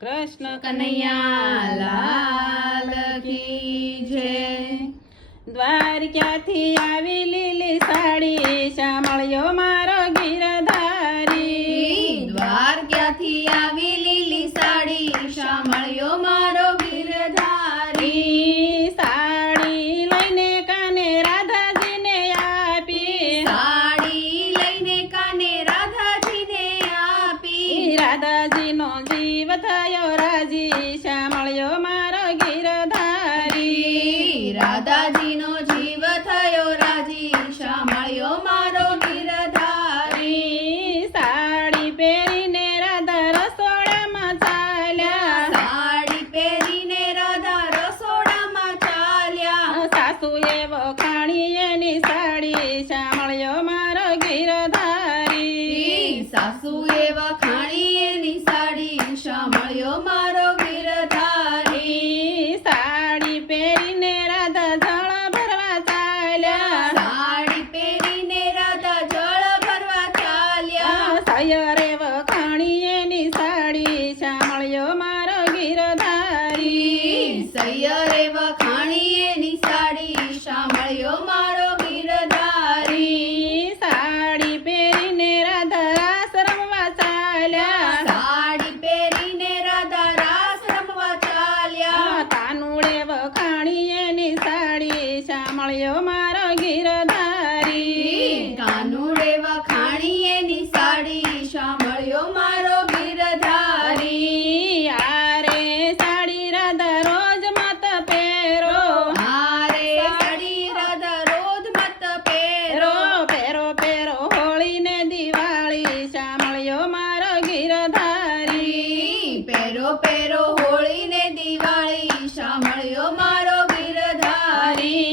કૃષ્ણ કનૈયા લાલ કી જય। દ્વારકાથી આવી લીલી સાડી શામળિયો મારો ગિરધારી। દ્વારકાથી આવી લીલી સાડી શામળિયો મારો ગિરધારી। સાડી લઈને કાને રાધાજીને આપી। સાડી લઈને કાને રાધાજીને આપી। રાધાજીનો જીવ થયો રાજી શામળિયો મારો ગિરધારી। રાધાજીનો જીવ થયો રાજી શામળિયો મારો ગિરધારી। સાડી પહેરીને રાધા રસોડામાં ચાલ્યા। સાડી પહેરીને રાધા રસોડામાં ચાલ્યા। સાસુએ વખાણી એની સાડી શામળિયો મારો ગિરધારી। સાસુએ વખાણી એની સાડી શામળિયો મારો ગિરધારી। સાડી પહેરીને રાધા જળ ભરવા ચાલ્યા। સાડી પહેરીને રાધા જળ ભરવા ચાલ્યા। સયરે વખાણી એની સાડી શામળિયો મારો ગિરધારી। સૈયરે વખાણી એની સાડી શામળિયો મારો ગિરધારી। સાડી પહેરીને રાધા રાસ રમવા ચાલ્યા। સાડી પહેરીને રાધા રાસ રમવા ચાલ્યા। કાનુડે વખાણી એની સાડી શામળિયો મારો ગિરધારી। કાનુડે વખાણી એની સાડી શામળિયો મારો ગિરધારી। આરે સાડી રાધા રોજ મત પહેરો। હારે સાડી રાધા રોજ મત પહેરો। પહેરો પહેરો હોળી ને દિવાળી શામળિયો મારો ગિરધારી। પહેરો પહેરો હોળી ને દિવાળી શામળિયો મારો ગિરધારી।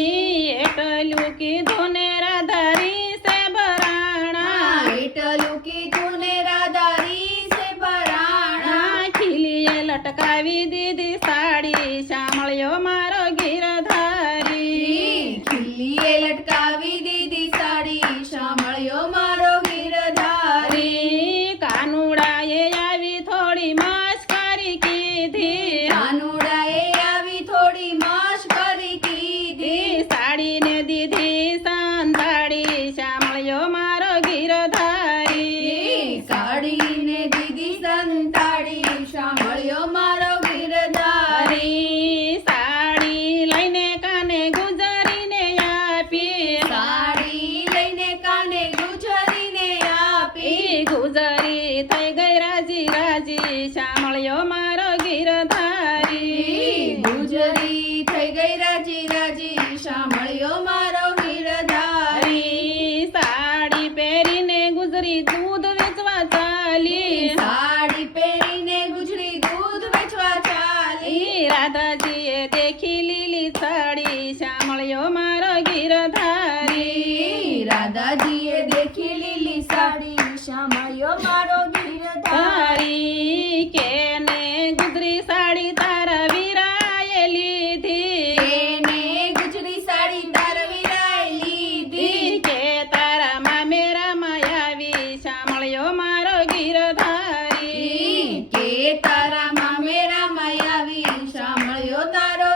એટલું કીધું ને રાધારી સે બરાણા। એટલું કીધું ને રાધારી સે બરાણા। ખીલીએ લટકાવી દીધી સાડી શામળિયો મારો ગિરધારી। ખીલીએ લટકાવી દીધી સાડી શામળિયો મારો ગિરધારી। કાનુડાએ આવી થોડી મસ્કરી કીધી। કાનુડાએ આવી થોડી મશ્કરી કીધી। સાડીને દીધી સંતાડી શામળિયો મારો ગિરધારી। સાડીને દીધી સંતાડી શામળિયો મારો ગિરધારી। સાડી લઈને કાને ગુજરીને આપી। સાડી લઈને કાને ગુજરીને આપી। ગુજરી થઈ ગઈ રાજી રાજી શામળિયો મારો ગિરધારી। ગુજરી થઈ ગઈ રાજી રાજી શામળિયો મારો ગિરધારી। સાડી પહેરીને ગુજરી દૂધ વેચવા ચાલી। સાડી પહેરીને ગુજરી દૂધ વેચવા ચાલી। રાધાજીએ દેખી લીલી સાડી શામળિયો મારો ગિરધારી। રાધાજીએ દેખી લીલી સાડી શામળિયો મારો ગિરધારી। કેને ગુજરી સાડી તારા વીરાએ લીધી। એને ગુજરી સાડી તારા વીરાએ લીધી। કે તારા મામેરામાં આવી શામળિયો મારો ગિરધારી। કે તારા મામેરામાં આવી શામળિયો તારો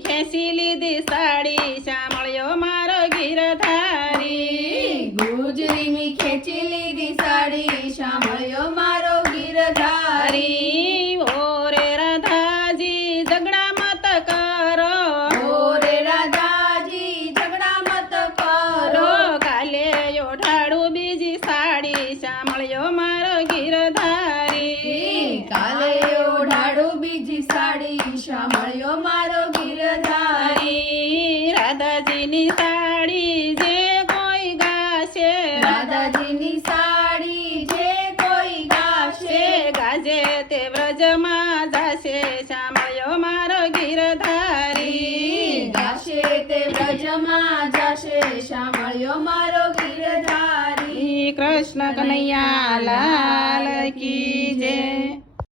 ખેંચી લીધી સાડી સાંભળ્યો મારો ગીરધારી ગુજરીની ખેંચી લીધી સાડી સાંભળ્યો મારો ગીરધારી ઓરે રાધાજી ઝઘડા મત કરો ઓરે રાધાજી ઝઘડા મત કરો કાલે ઓઢાડું બીજી સાડી સાંભળ્યો મારો ગીરધારી કાલે ઓઢાડું બીજી સાડી સાંભળ્યો મારો ગીરધારી રાધાજીની સાડી જે કોઈ ગાશે રાધાજીની સાડી જે કોઈ ગાશે ગાજે તે વ્રજમાં જાશે સાંભળ્યો મારો ગીરધારી ગાશે તે વ્રજમાં જાશે સાંભળ્યો મારો ગીરધારી કૃષ્ણ કનૈયા લાલ કી જય